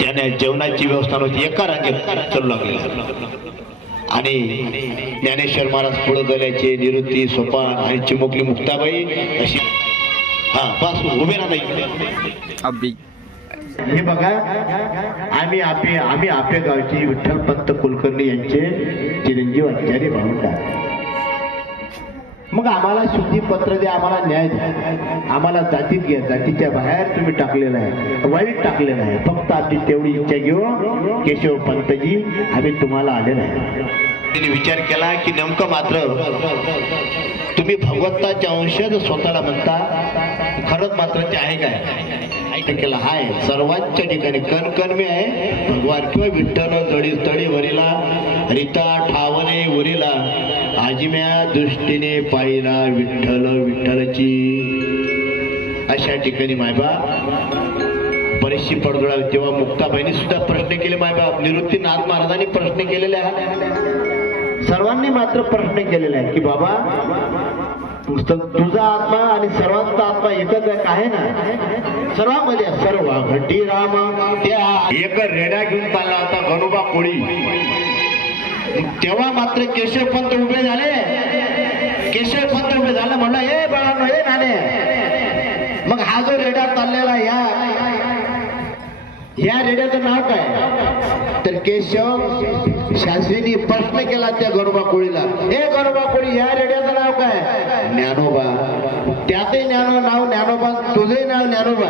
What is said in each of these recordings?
त्याने जेवणाची व्यवस्था नव्हती, एका रांगेत चलू लागलेला. आणि ज्ञानेश्वर महाराज पुढे गेल्याचे निवृत्ती सोपान आणि चिमुकली मुक्ताबाई अशी बस उभे ना नाही. हे बघा, आम्ही आपल्या गावची विठ्ठलपंत कुलकर्णी यांचे चिरंजीव आचार्य भावंड. मग आम्हाला शुद्धीपत्र द्या, आम्हाला न्याय द्या, आम्हाला जातीत घ्या. जातीच्या बाहेर तुम्ही टाकलेलं आहे, वाईट टाकलेलं आहे. फक्त आमची तेवढी इच्छा घेऊ केशव पंतजी, आम्ही तुम्हाला आलेलो आहे. तिने विचार केला की नेमकं मात्र तुम्ही भगवंताच्या अंशज स्वतःला म्हणता, खरंच मात्र ते आहे काय? केला हाय सर्वांच्या ठिकाणी कणकणमी आहे भगवान किंवा विठ्ठल जडी तळी वरीला रिता ठावणे उरीला आजिम्या दृष्टीने पाहिला विठ्ठल विठ्ठलची. अशा ठिकाणी मायबा बरीचशी पडदोळा. तेव्हा मुक्ताबाईंनी सुद्धा प्रश्न केले, मायबाप निवृत्तीनाथ महाराजांनी प्रश्न केलेले आहेत, सर्वांनी मात्र प्रश्न केलेले आहे की बाबा तुझा आत्मा आणि सर्वांचा आत्मा एकच आहे ना? सर्वांमध्ये सर्व घटी राम. त्या एक रेड्या घेऊन चालला होता गणोबा कोळी. तेव्हा मात्र केशवपंत उभे झाले. केशवपंत उभे झाले, म्हणलं हे बाळांनो, हे नाणे. मग हा जो रेडा चाललेला या रेड्याचं नाव काय? तर केशव शास्त्रींनी प्रश्न केला त्या गणोबा कोळीला, हे गणोबा कोळी, या रेड्याचं नाव काय? ज्ञानोबा. त्याचंही नाव ज्ञानोबा, तुझंही नाव ज्ञानोबा.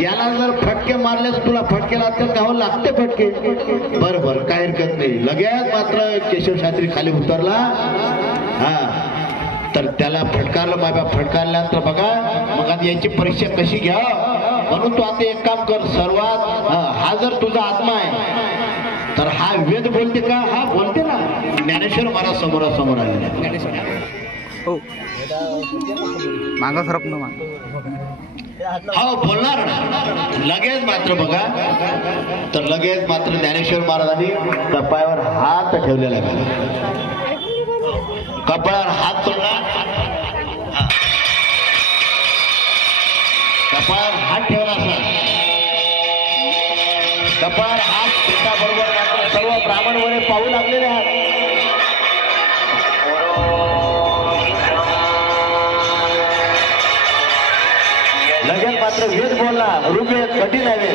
याला जर फटके मारलेस तुला फटकेला तर गाव लागते फटके. बरोबर, काय हरकत नाही. लगेच मात्र केशव शास्त्री खाली उतरला. तर त्याला फटकारलं. मायबा फटकारल्यानंतर बघा मग आता याची परीक्षा कशी घ्या, म्हणून तू आता एक काम कर. सर्वात हा जर तुझा आत्मा आहे तर हा वेद बोलते का? हा बोलते ना. ज्ञानेश्वर महाराज समोरासमोर आलेला. हो मागा सरक ना. हो बोलणार ना. लगेच मात्र बघा, तर लगेच मात्र ज्ञानेश्वर महाराजांनी कपाळावर हात ठेवलेला आहे. कपाळावर हात सोडला, कपाळावर हात ठेवला असा. कपाळावर हात बरोबर सर्व ब्राह्मण वगैरे पाहू लागलेले आहेत. लगेच मात्र वेद बोलला. ऋग्वेद कठीण आहे.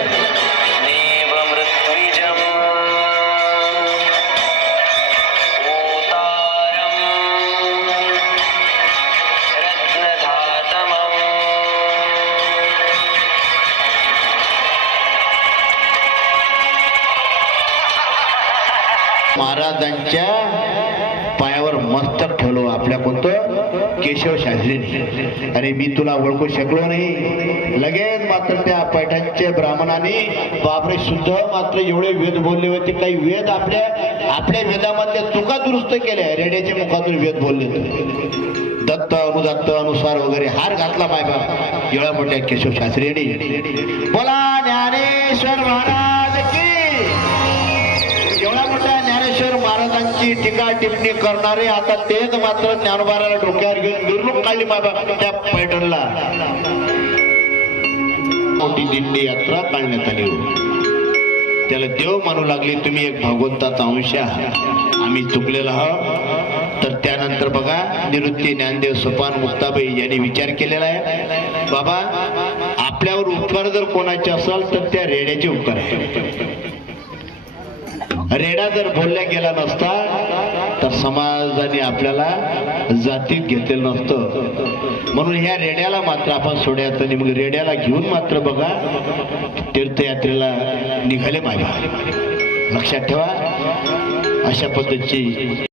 महाराजांच्या पायावर मस्तक ठेवलं आपल्या कोणतं केशव शास्त्रीने. अरे मी तुला ओळखू शकलो नाही. लगेच मात्र त्या पैठणच्या ब्राह्मणाने बापरे शुद्ध मात्र एवढे वेद बोलले होते. काही वेद आपल्या वेदामध्ये चुका दुरुस्त केल्या. रेड्याच्या मुखातून वेद बोलले, दत्त अनुदत्त अनुसार वगैरे हार घातला मायबाप एवढ्या मोठ्या केशव शास्त्रीने. बोला ज्ञानेश्वर महाराज की. एवढा मोठ्या ज्ञानेश्वर महाराजांची टीका टिप्पणी करणारे आता तेच मात्र ज्ञानोबाला डोक्यावर घेऊन मिरवणूक काढली बाबा त्या पैठणला. मोठी दिंडी यात्रा काढण्यात आली. त्याला देव मानू लागले, तुम्ही एक भगवंताचा अंश आहात, आम्ही चुकलेलो आहोत. तर त्यानंतर बघा निवृत्ती ज्ञानदेव सोपान मुक्ताबाई यांनी विचार केलेला आहे, बाबा आपल्यावर उपकार जर कोणाचे असेल तर त्या रेड्याचे उपकार आहे. रेडा जर बोलल्या गेला नसता तर समाजाने आपल्याला जातीत घेतलेलं नसतं. म्हणून ह्या रेड्याला मात्र आपण सोडायचं नाही. मग रेड्याला घेऊन मात्र बघा तीर्थयात्रेला निघाले. माझ्या लक्षात ठेवा, अशा पद्धतीची